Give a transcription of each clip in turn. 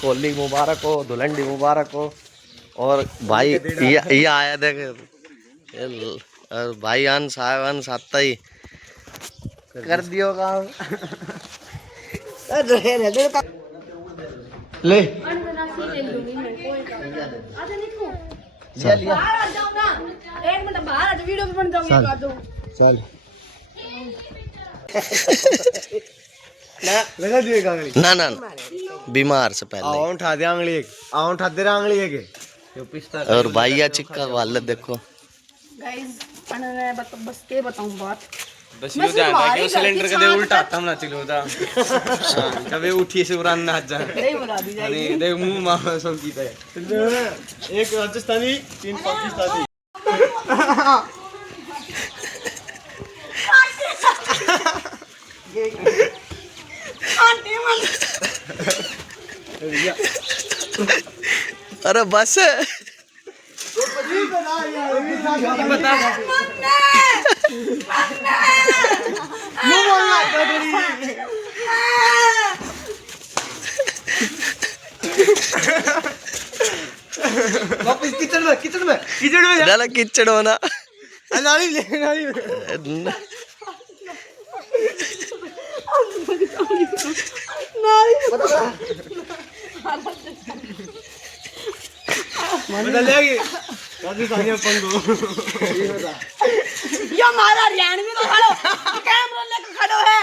कोहली मुबारक हो, दुल्हन मुबारक हो। और भाई ये आया देख भाई अंश आता ही कर दियो काम। ले चल लगा दिए ना ना बीमार से पहले उठा दे आंगली उठा दे आंगली है और भाई या चिक्का वाले देखो गाइस मैं बस के बताऊं बात बस यूं जाता कि सिलेंडर कदे उल्टाता हम ना चिलोदा कभी उठी से उड़ान ना जा नहीं बना दी जाएगी देख मुंह मा सब कीता है एक राजस्थानी 3 पाकिस्तानी अरे बस बता वापस किचन में डाला किचड़ होना नाली ले नाली बदल जाएगी राजस्थानी पंगो ये हमारा हरियाणवी तो खड़ो कैमरा लेकर खड़ो है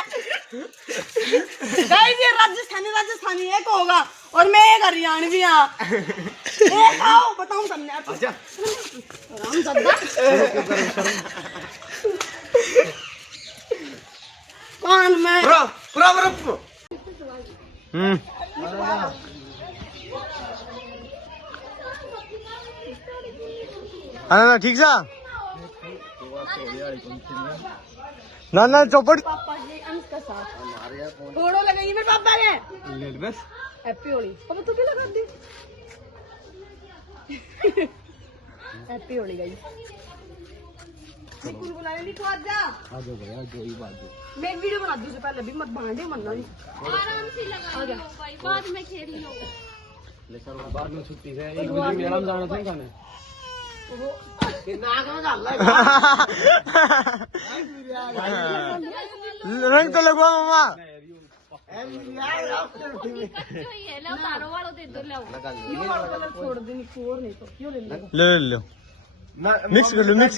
गाइस ये राजस्थानी एक होगा और मैं एक हरियाणवी हां एक आओ बताऊं सबने अच्छा राम दादा कौन मैं पूरा ना ठीक सा ना चौपट पापा जी अंश का साथ फोटो लगाइए मेरे पापा ने बस हैप्पी होली अब तू भी लगा दी हैप्पी होली गाइस निकुल बुलाने नहीं तो आ जाओ भैया जो ही बात है मैं एक वीडियो बना दूं से पहले भी मत भांडे मरना नहीं आराम से लगा लो भाई बाद में खेल लो लेकिन बाद में छुट्टी है एक दिन मैडम जाना था खाने रंग तो लगवा मामा छोड़ दे नहीं तो क्यों ले लो मिक्स कर लो मिक्स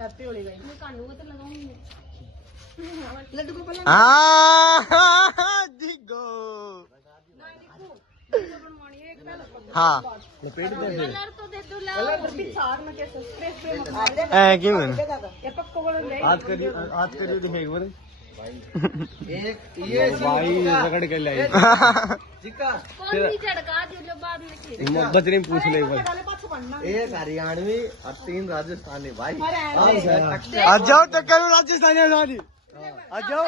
हैप्पी होली गाइस मैं कानू को तो लगाऊंगी लड्डू को पहले दिगो हाँ लपेट दे कलर तो दे दो ला कलर भी साथ में कैसे स्प्रे मत मार दे क्यों ये पक्को वाला ले हाथ करियो तो फेंक बोले एक ये भाई रगड़ के लाई चिक्का कौन सी झड़का दे लो बाद में खेल मोहब्बत नहीं पूछ ले भाई एक हरियाणवी और 3 राजस्थानी भाई आ जाओ तो करो राजस्थानी वाली आ जाओ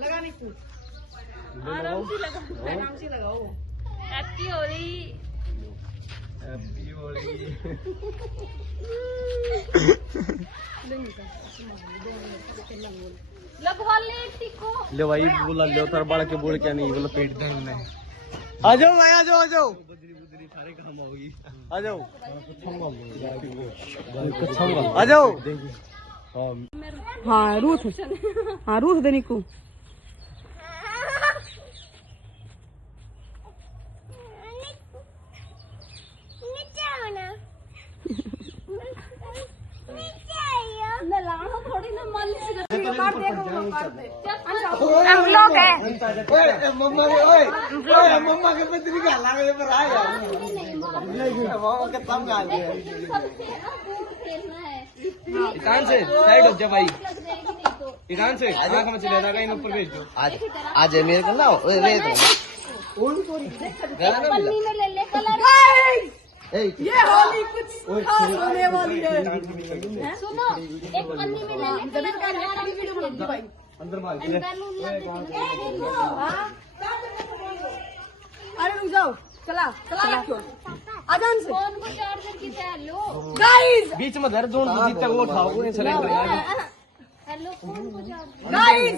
लगा नहीं तू आराम से लगाओ हैप्पी होली लगवा ले टिको ले भाई बोला ले उतर बड़ा के बोल क्या नहीं बोला पेट दे हमने आ जाओ भाई आ जाओ सारे काम होगी आ जाओ आ जाओ हाँ रूथ देने को थोड़ी ना मालिश हम लोग है मम्मा के पे तेरी गाल लगे पर आ यार वो के तम गाल ईरान से साइड हो जा भाई ईरान से आजा का मछली लगा इन ऊपर भेज दो आज मेरे को लाओ रे पन्नी में ले ले कलर ये होली कुछ खास होने वाली है। सुनो एक पन्नी में ले ले भाई अंदर भाग अरे रुक जाओ, चला रखो आजान से। फोन को चार्जर की तरह लो। गाइस बीच में धर दो तक वो उठाओ सिलेंडर हेलो फोन को चार्जर। गाइस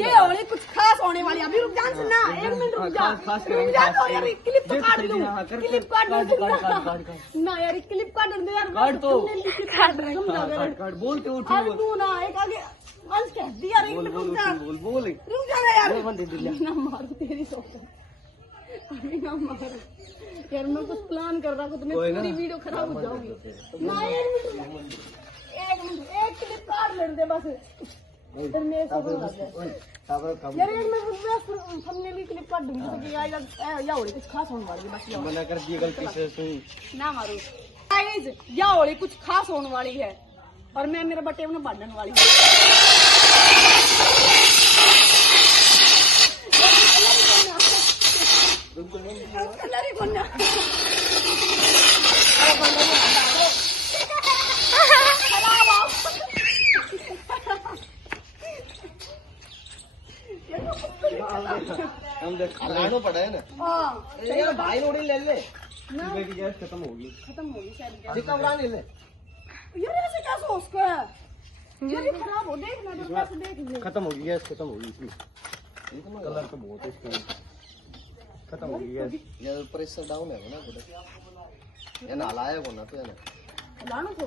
ये होली कुछ खास होने वाली है। अभी रुक जा सुनना, 1 मिनट रुक जा तो यार, क्लिप तो काट दूं, क्लिप काट दो ना यार, क्लिप काट दे यार, काट दो। काट बोल के उठ अरे तू ना एक आगे अंश कह दिया रे, रुक जा ना यार, ना मार तेरी सोच, अरे ना मार यार, मैं कुछ प्लान कर रहा हूँ तो मैं पूरी वीडियो खराब हो जाऊंगी ना। 1 मिनट एक क्लिप काट लेने दे बस, फिर मेरे को यार एक मैं हमने भी क्लिप काट दूंगी तो ये आएगा या होली कुछ खास होने वाली है। बस मना कर दी गलती से तू ना मारो गाइस, या होली कुछ खास होने वाली है और मैं मेरा बटे में बांधने वाली हूँ। हम देख लानो पड़ा है ना। हाँ यार भाई रोड़ी ले ले ना, की गैस खत्म होगी शायद गैस। जी कमरा ले ले यार ऐसे क्या सोचते हैं यार, ये खराब हो, देख ना तो पैसे देख ले। खत्म होगी गैस खत्म होगी इसमें कलर तो बहुत है इसका खत्म होगी गैस यार प्रेशर डाउन है ना थोड़ा, ये नाला है वो ना तो ना लानो तो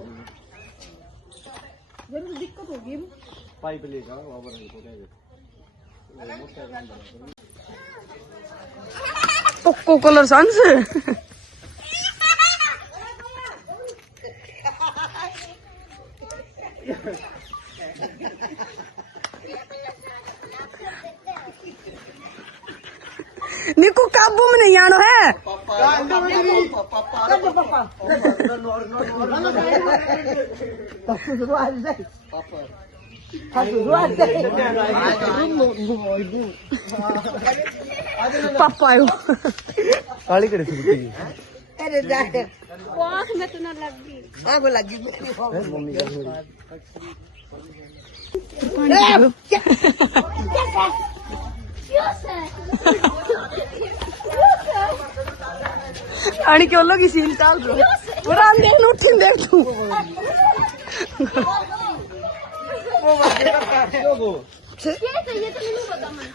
जरूर दिक्कत होगी। पाइप ले जाओ वहां पर पोको कलर सांस निको काबू में नहीं आना है। पापा काली करे थी अरे जाके आँख में तो न लगी। आगो लगी मम्मी का आणि क्यों लोग सीन चाल रहा बुरान देख लो, उठिन देख तू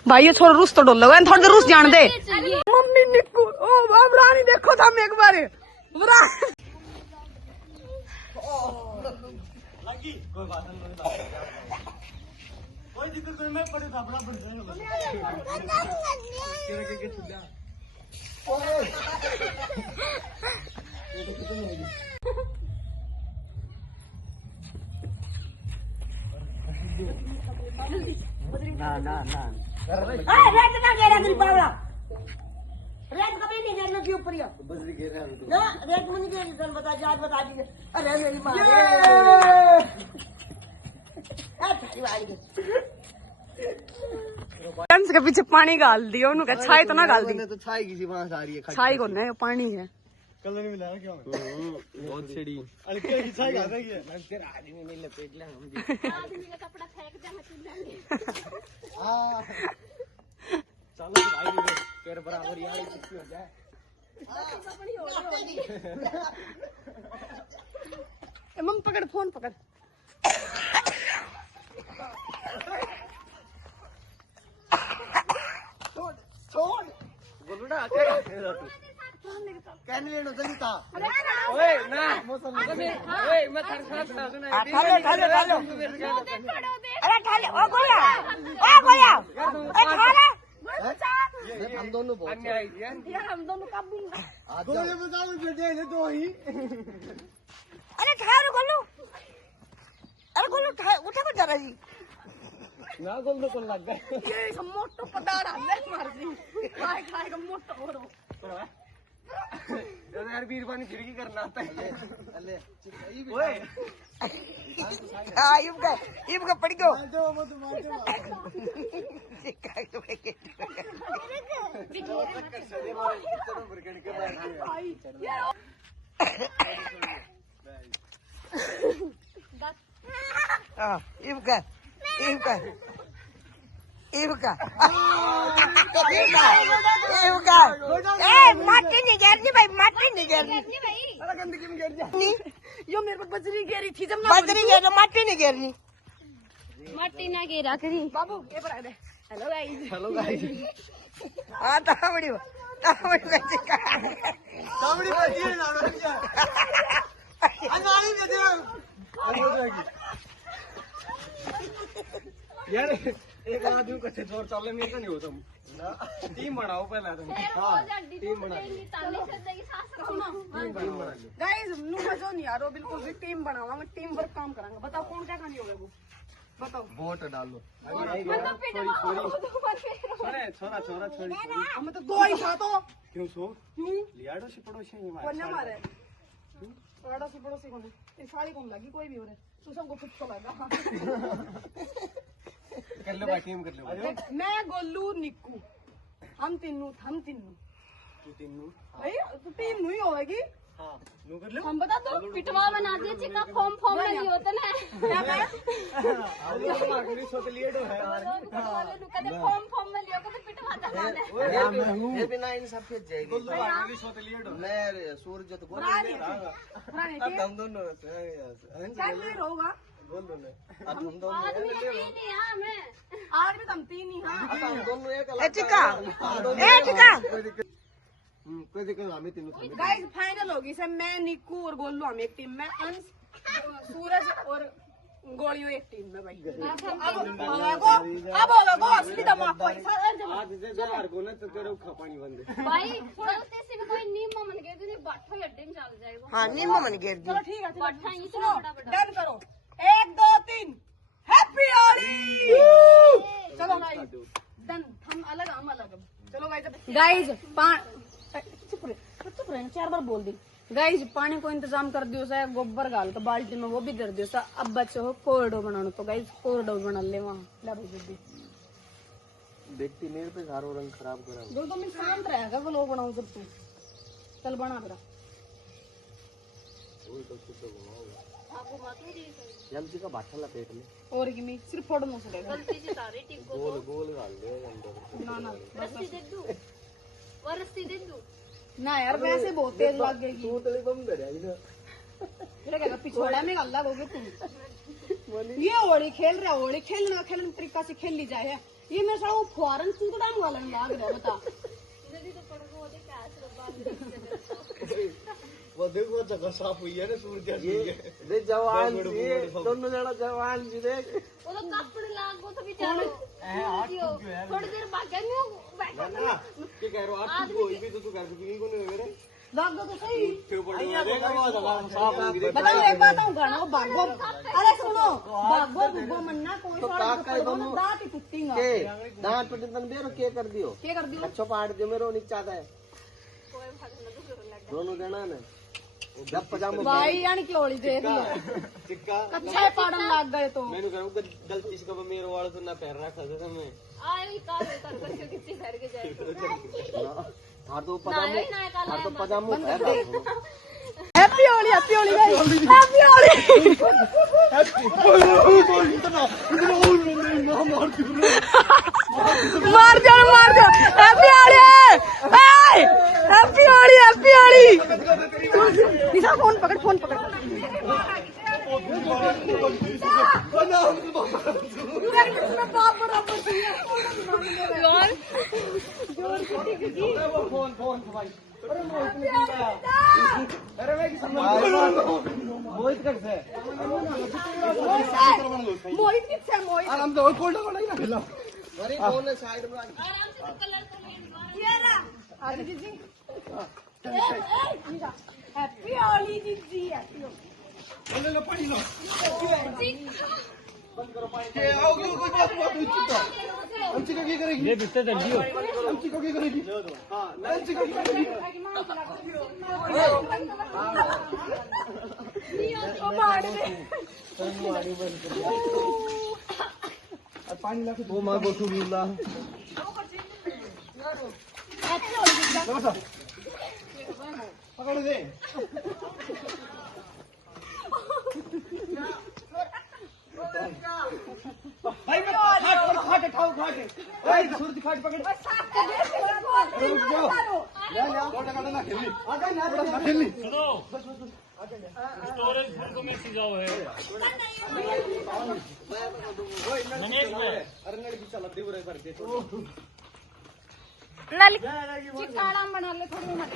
भाई ये थोड़ा रूस तो डोल लगा, थोड़ा देर रूस जान दे। मम्मी निक्कू ओ बुरानी देखो था मैं एक बार बुरा कोई दिक्कत नहीं, मैं पड़े था बड़ा पड़ जाएगा। ना रेड ना गिरा तेरी पावला, रेड कभी नहीं गिरने के ऊपर बजरी गिर रहा है ना, रेड मुझे नहीं गिर बता जात बता दी। अरे मेरी मां के पीछे पानी डाल दिया, उन्होंने कहा छाई तो ना डाल दी, तो छाई किसी वहां से आ रही है छाई को नहीं पानी है। कलर नहीं मिलाया क्या बहुत सीढ़ी हल्की की छाई गाता है मैं तेरा आदमी नहीं लपेट ले हम आदमी का कपड़ा फेंक दे, हम चुन लेंगे। चलो भाई पैर बराबर यार कितनी हो जाए मम पकड़, फोन पकड़। छोड़ बोलूड़ा तेरा कहने लेनो जल्दी था। ओए ना ओए मैं थर खा सुना ठालो अरे ठाले ओ गोया ए ठाले हम दोनों बहुत अन्याय यार हम दोनों काबू में। तो ये बताओ बेटे ने दो ही अरे ठालो गोलू, अरे गोलू उठा को जरा जी ना गोल तो कौन लग गए ये मोटो पदाड़ा ले मार दी, खाए खाए का मोटो हो यार बीरबानी खिड़की करना आता है अले ओए हां इब का पड़ गयो इवका इवका इवका इवका ए माटी नहीं गिरनी भाई, माटी नहीं गिरनी। यो मेरे को बजरी गिरी थी जब ना बजरी गिर माटी नहीं गिरनी। मट्टी ना गिरा करी। बाबू ये पर आ दे। Hello guys. Hello guys. हाँ तावड़ी कैसे तावड़ी बजी है ना अनाली में दे यार एक आदमी को जोर चलने में नहीं होता टीम बनाओ पहले तुम। हां टीम बना गाइस नु मजा नहीं आ रहा बिल्कुल भी। टीम बनावांगे, टीम वर्क काम करांगे। बताओ कौन क्या खानी होगा वो बताओ। वोट डाल लो। अरे छोरा छोरा छोरी हम तो दो ही था तो क्यों सो क्यों लियाड़ो से पड़ोसी है कौन ना मारे पड़ा से पड़ोसी कौन है? ये साड़ी कौन लगी कोई भी हो रहा है तू सबको कुछ तो लगा। कर लो भाई टीम कर लो। मैं गोलू निक्कू हम तीनों तू तीनों भाई तो टीम नहीं होगी। हां नु कर लो। हम बता दो पिटवा बना दिए चिका फॉर्म में नहीं होते ना। क्या मैं आज मार्केट सोच लिएडो है वाले नु कहते फॉर्म में लियो कहते पिटवा दे। ये बिना इन सब के जाएगी गोलू मार्केट सोच लिएडो मैं सूरज तो बोल पुरानी अब हम दोनों क्या होगा गोलू ने अब हम दोनों आदमी तीन ही हां मैं आज भी हम तीन ही हां हम दोनों एक ए चिका कोई दिक्कत हमें तीनों थे। गाइस फाइनल होगी सर मैं निक्कू और गोलू हम एक टीम में, अंश सूरज और गोलियो एक टीम में भाई। अब होगा वो असली धमाका आज से जहर को ना तो तेरे को पानी बंद भाई गलती से भी कोई नीम मन गए तो बाठा अड्डे में चल जाएगा। हाँ नीम मन गिर दी। चलो ठीक है बाठा ही सुनो इतना बड़ा डन करो 1 2 3 हैप्पी होली। चलो गाइस डन हम अलग चलो गाइस चुप रहे 4 बार बोल दी। गाइस पानी को इंतजाम कर दियो सा गोबर गाल तो बाल्टी में वो भी कर दियो सा। अब बच्चे हो कोरडो बनाना तो गाइस कोरडो बना ले वहां ला भाई जल्दी देखती मेरे पे सारा रंग खराब करा 2 मिनट शांत रहेगा वो लोग बनाओ कर तू चल बना बेटा आपको मत नहीं जल्दी का बाठा लपेट ले और की मैं सिर्फ फोड़ मुंह से गलती से सारे टिक को गोल गोल डाल ले अंदर ना रस्सी दे दूं वो रस्सी दे दूं ना यार वैसे बहुत तेज लग गई तू तेरे बम कर आई ना तेरे क्या पिछवाड़ा में गल्ला हो गई तू ये होली खेल रहा होली खेलने तरीका से खेल ली जाए ये मेरे साथ वो फौरन सुगड़ा में वाला लाग रहा बता जल्दी तो पड़ गो दे क्या वो देखो जगह साफ हुई है ना सूरज ये रे जवान जी दोनों जड़ा जवान जी देख वो तो कपड़े लागो तो बेचारो थोड़ी देर बाद गए बैठा ना क्या कह रहे हो आज को भी तो तू कर भी को नहीं मेरे लाग दो तो सही क्यों पड़ गया देखा वो जगह साफ होगी बताओ एक बात हूँ गाना वो भागो अरे सुनो भागो भुगो मन्ना कोई दांत ही टूटेगा के दांत पे तन बेरो के कर दियो क्या कर दियो अच्छा पाड़ दियो मेरो नीचे आता है दोनों जना ने जब पजामा भाई यानी की होली देख लो टिक्का कच्चा पाड़न लाग गए तो मैंने कहूं गलती से कब मेरो वाला तो ना पैर रखा था मैं आई का कर कितनी फेर के जाए हां तो पजामा है happy Holi guys happy Holi मार दो हैप्पी होली हैप्पी होली निशा फोन पकड़ फोन भाई अरे मैं मोहित कर से मोहित किससे मोहित हम तो कोल्ड को नहीं ना खेला अरे फोन साइड में आराम से कलर ये ना आगे जी हैप्पी होली जी हैप्पी होली ले लो पानी लो बंद करो पानी के आओ कोई बात चिका हम चिका की करेगी ये बिस्तर दे दियो हम चिका की करेगी हां हम चिका की करेगी ओ मार दे पानी ला के वो मां बोतू बिल्ला हैप्पी होली पकड़ दे भाई मैं खाट उठाओ खाट ओए सूरज खाट पकड़ रुक जाओ ले ले थोड़ा काटा ना खेलनी आ जा ना खेलनी सुनो स्टोरेज फुल को मैसेज आओ है अरे नल की चला दे रे करके नल चिकाड़ा बना ले थोड़ी मत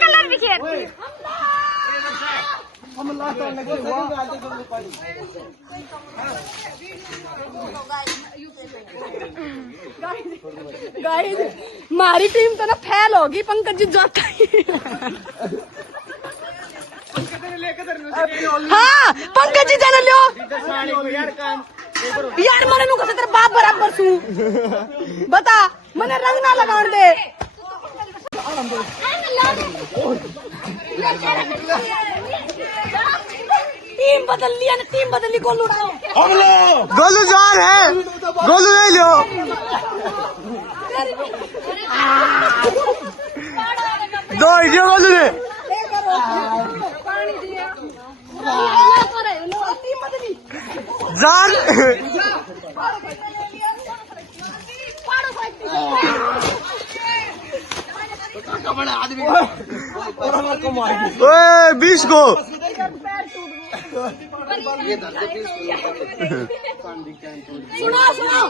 कलर भी खेल गाइस हमारी टीम तो ना फेल होगी पंकज जी जाता ही हाँ पंकज जी जाने लो यार मैंने नु तेरे बाप बराबर सू बता मैंने रंग ना लगान दे टीम बदल लिया ना टीम बदल ली गोलू उड़ाओ गोलू जोर है गोलू ले लो दो इडियो गोलू ने जान ओए 20 को सुनो सुनो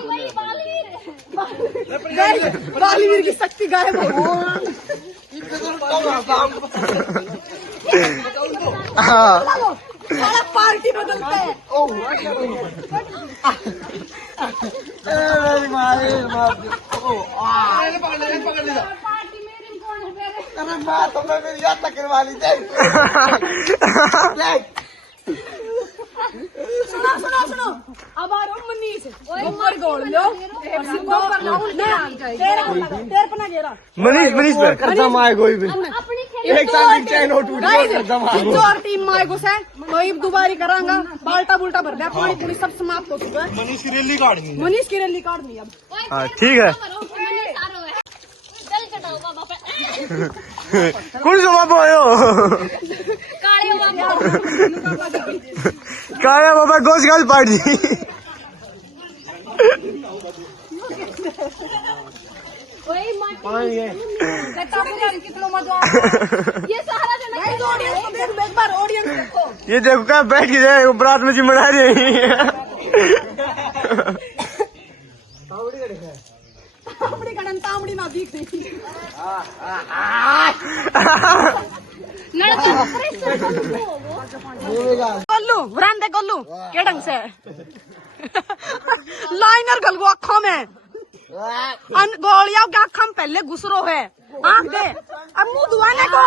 बालीवीर की शक्ति गायब हो सारा पार्टी बदलता है पार्टी मेरी कौन है सुनो सुनो सुनो अब आ रहा हूँ मनीष ऊपर गोल लो तेरे पर ना घेरा मनीष पे कर्जा माए कोई भी अपनी एक साल की चैन हो टूट गई कर्जा माए और टीम माए को से कोई दोबारी करांगा बाल्टा बुल्टा भर दिया पानी पूरी सब समाप्त हो चुका है मनीष की रैली काटनी मनीष की रैली काटनी अब हाँ ठीक है जल चटाओ बाबा पे कौन सा बाबा आयो काले बाबा काया बाबा गोश गाल पाट दी वही माटी पानी है कितना मजा ये सहारा जो नहीं ऑडियंस को देख एक बार ऑडियंस देखो ये देखो क्या बैठ के जाए बरात में जी मना रही तामड़ी गणन तामड़ी ना दिख रही कोल्लू वरांदे कोल्लू के ढंग से लाइनर गलगो आँखों में गोलियां के आँखों में पहले घुसरो है आँख दे अब मुंह धुआने को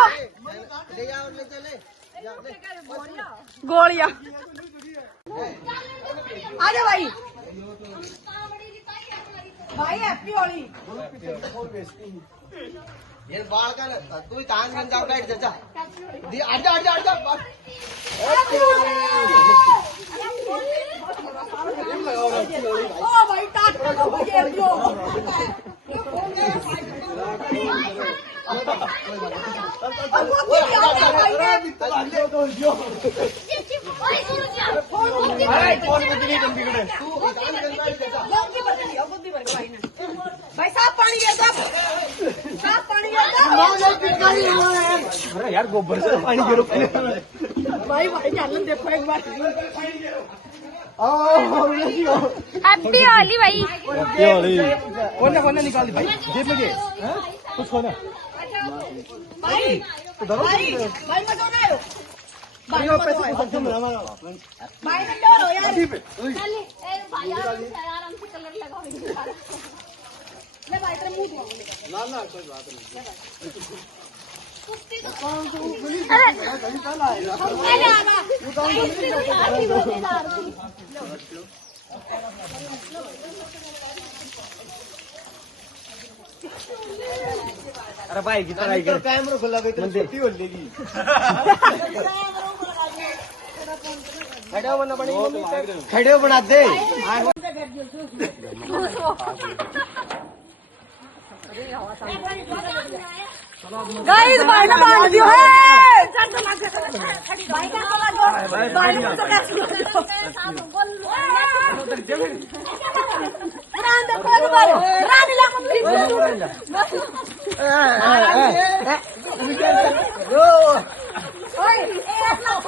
गोलियां आजा भाई भाई हैप्पी होली ये बाल का तू तान गन जाओ बैठ जा दी आजा आजा आजा ओ भाई टाट को ये लो भाई साफ पानी है साफ पानी है अरे यार गोबर से पानी गिरो भाई भाई जालन देखो एक बार हैप्पी होली भाई कोने निकाल दी भाई जेब में के कुछ खोना भाई भाई भाई मत हो रहे हो भाई मत हो भाई मत डरो यार चल ए भाई आराम से कलर लगाओ ले भाई तेरे मुंह धो ना कोई बात नहीं अरे भाई की तरह इधर कैमरा खुला गई तो छुट्टी हो लेगी खड़े बना बड़ी खड़े बना दे से घर दियो गाइस भाई ने बांध दियो है भाई का बोला जो भाई ने तो कैसे रान दे कोई बात रान ला प्लीज ओए एक लाख छोड़ दे एक लाख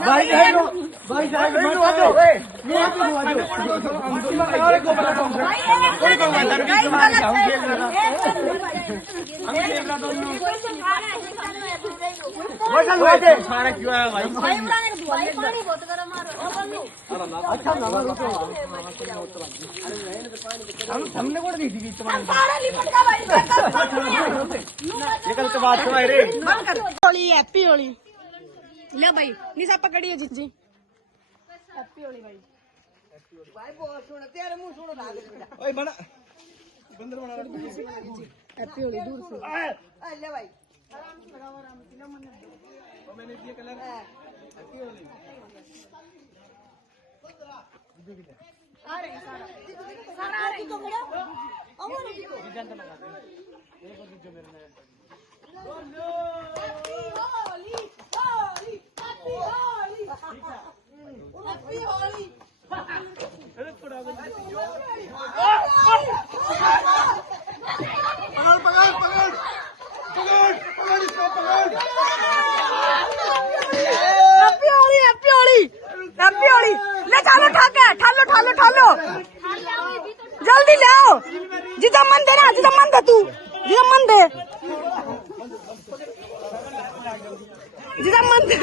भाई जाएगा भाई जाएगा हमने को दी थी हैप्पी होली ले भाई निशा पकड़िए जी हैप्पी होली भाई भाई बहुत सुन तेरे मुंह सुनो ओए बना बंदर बना हैप्पी होली दूर से ले भाई मैंने दिए कलर हैप्पी होली आ रहे हैं सारा आ रहे हैं हैप्पी होली ले चलो ठालो जल्दी ले आओ जिदा मन दे ना जिदा मन दे तू जिदा मन दे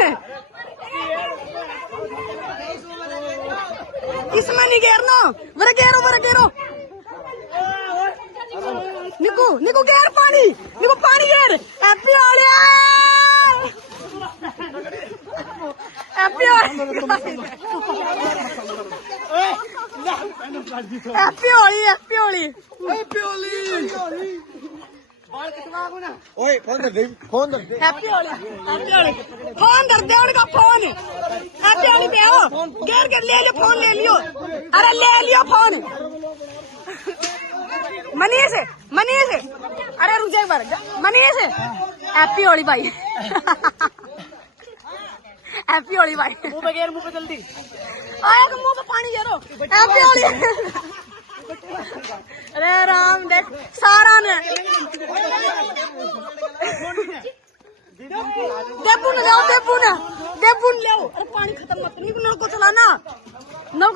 इसमें नहीं घेरना वरे घेरो निकू घेर पानी घेर हैप्पी होली हैप्पी होली ओए फोन दे हैप्पी होली फोन कर दे उनका फोन हैप्पी होली पे आओ घेर ले लियो फोन ले लियो अरे ले लियो फोन मनीष अरे रुक जा एक बार मनीष हैप्पी होली भाई हैप्पी होली भाई मुंह पे जल्दी आया मुंह पे पानी घेरो हैप्पी होली अरे राम देख सारा ने देबुन ले अरे पानी खत्म मत नहीं नल को चलाना नल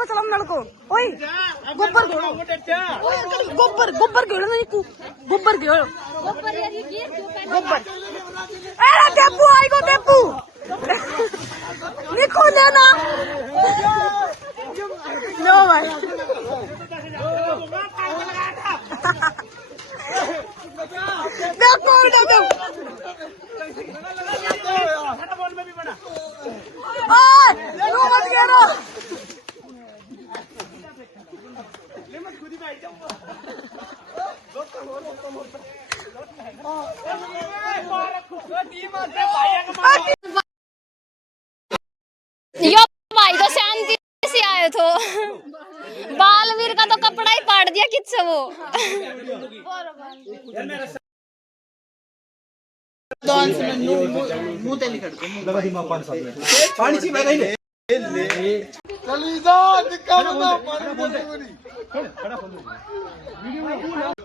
को ओए गोबर घेरो नहीं को गोबर घेरो अरे देबू आएगो देबू निको लेना नो भाई देखो मत घेरो यो भाई तो शांति से आए तो बालवीर का तो कपड़ा ही पाड़ दिया किससे वो पानी सी मैं नहीं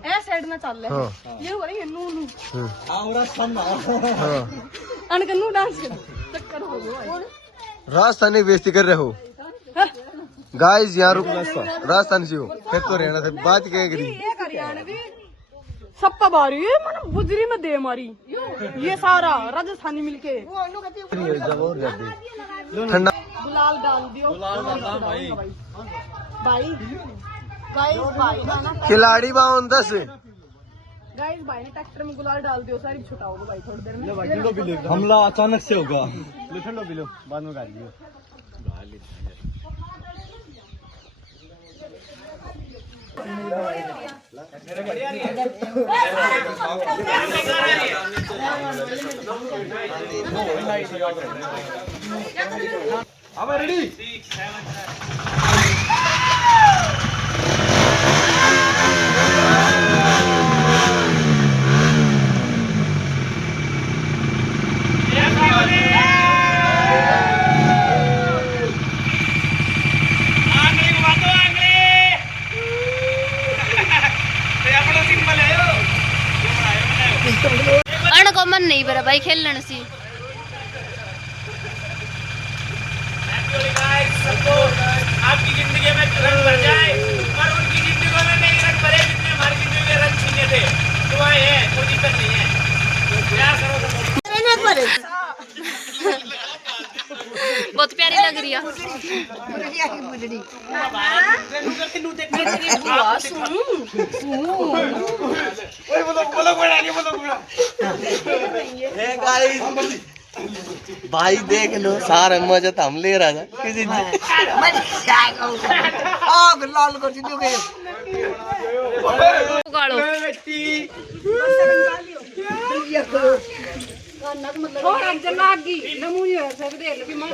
ए साइड में चल ले ये हो रही है नू नू डांस चक्कर हो गया राजस्थानी बेइज्जती कर रहे हो गाइस यहाँ रुक राजस्थान से हो फिर तो रहना था बात क्या करी एक हरियाणवी सप्पा बारी है मन बुजरी में दे मारी ये सारा राजस्थानी मिलके ठंडा गुलाल डाल दियो भाई खिलाड़ी बाउन 10 गाइस भाई ने ट्रैक्टर में गुलाल डाल दियो सारी छुटाओगे भाई थोड़ी देर में हमला अचानक से होगा ठंडो पी लो बाद में गाड़ी को मन नहीं भरा भाई खेलने से। सबको आपकी जिंदगी में रंग भर जाए और उनकी जिंदगी में नहीं रंग भरे जितने हमारी जिंदगी में रंग छीने थे। दुआएं हैं, कोई दिक्कत नहीं है। बहुत प्यारी लग रही है। भाई देख लो सारा मजा तो हम ले रहा था किसी लाल कर दोगे गाड़ो थोड़ा जलागी नमूने हो सकते हैं भी मार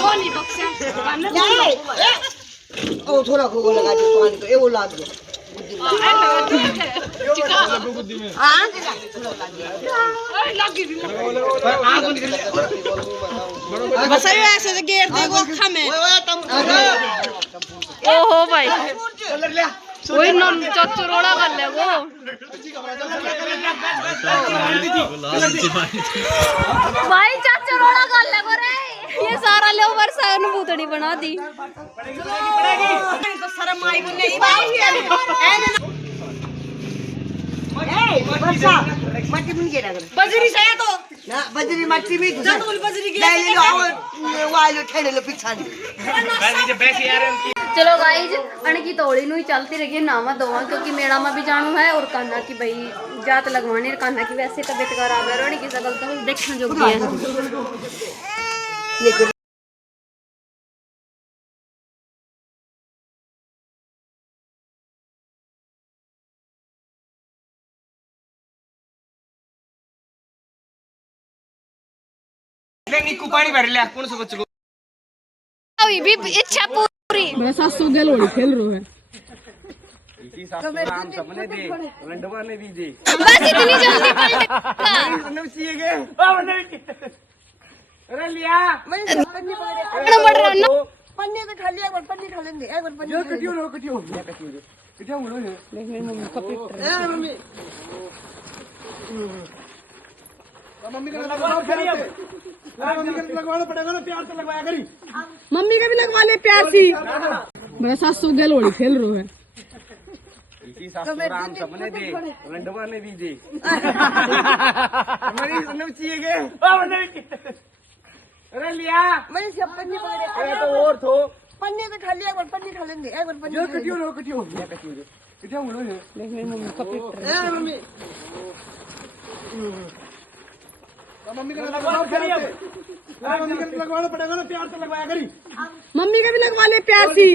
वो नहीं बक्सा ओ थोड़ा को लगा दो पानी को एवो ला दो बस ऐसे गेट देखो अखा में ओहो भाई वही नम चचरोड़ा कर ले वो भाई चचरोड़ा कर ले वो रे ये सारा ले वर्षा ने भूतड़ी बना दी तो शर्म आई को नहीं भाई वर्षा मट्टी बन के लग बजरी से तो ना बजरी मट्टी भी जतुल बजरी के ले लो वालो ठेले लो पिछानी चलो गाइज अणकी तोड़ी नु चलती रही नावा दोवा क्योंकि मेला में भी जाणू है और कान्हा की भाई जात लगवानी और कान्हा की वैसे तबियत खराब है रोनी की सकल तो देखने जोगी है। निक्कू पानी भर लिया कौन सा बच्चे को अभी भी इच्छा पूरी मैं सासू गलोड़ी खेल रहा है राम सपने दे रंडवा ने दीजिए बस इतनी जल्दी पलटेगा अरे लिया बढ़ रहा ना पन्ने तो खा लिया एक बार पन्नी खा लेंगे एक बार पन्नी कटियो बोलो मम्मी मम्मी का लगवाना पड़ेगा ना प्यार से लगवाया करी मम्मी का भी लगवा ले प्यार सी मैं सासू गलोड़ी खेल रहा है राम सपने दे रंडवा ने दीजिए अरे लिया मैं सब पन्नी पकड़े अरे तो और थो पन्ने तो खा लिया एक बार पन्नी खा लेंगे एक बार पन्नी कटियो बोलो मम्मी का लगवाना पड़ेगा ना प्यार से लगवाया करी मम्मी का भी लगवा ले प्यार सी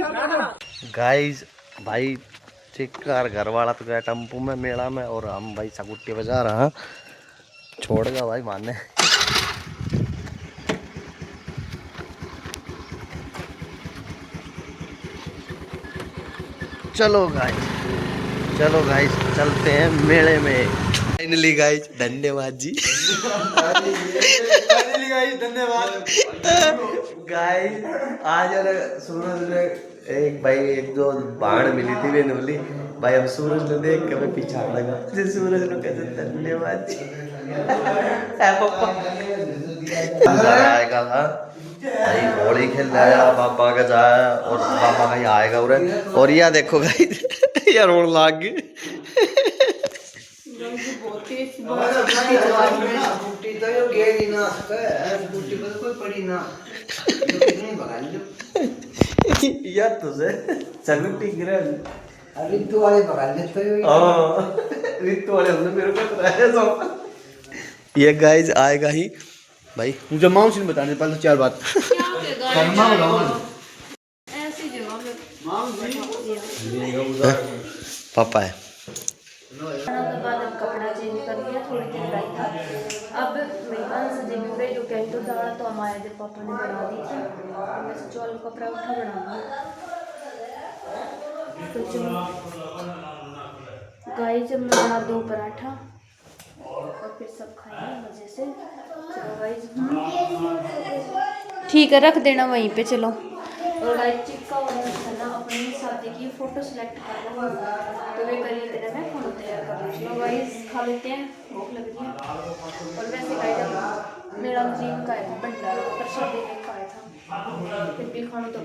गाइस भाई चिक्कार घर वाला तो गया टेम्पू में मेला में और हम भाई सकुट्टी बजा रहे हैं छोड़ेगा भाई मानने चलो गाइस चलते हैं मेले में फाइनली गाइस धन्यवाद जी धन्यवाद गाइस आज सूरज ने एक भाई एक दो बाण मिली थी वे नोली भाई अब सूरज ने देख के मैं पीछा लगा जिस सूरज ने कहते धन्यवाद जी है पापा आएगा था भाई होली खेल रहा पापा का जाया और पापा का ही आएगा और यह देखो गाइस यार रोड लाग गई यार तुझे सगुट्टी गिरा ऋतु वाले भगा लेते हो ऋतु वाले हमने मेरे को कराया सब ये गाइस आएगा ही भाई मुझे माउंट सिंह बताने पहले तो चार बात ऐसी जगह पापा है। खाना के बाद अब कपड़ा चेंज कर लिया, थोड़ी देर रही था। अब मेहमान से जब पूरे जो कहीं तो दाल तो हमारे जब पापा ने बना दी थी, तो मैं सोचा वाला कपड़ा उठा बनाऊंगी। तो चलो गाइस, जब मैं बना दो पराठा और फिर सब खाएंगे मजे से। चलो गाइस, ठीक है, रख देना वहीं पे। चलो, और गाइस चिक्का और खाना अपनी शादी की फोटो सिलेक्ट करना होगा, तो वे करिए तेरा मैं फोटो तैयार कर लूँ। चलो गाइस, खा लेते हैं, भूख लग रही है। और वैसे गाइस मेरा मुझे का है भंडारा प्रसाद देने का आया था, फिर भी खाना तो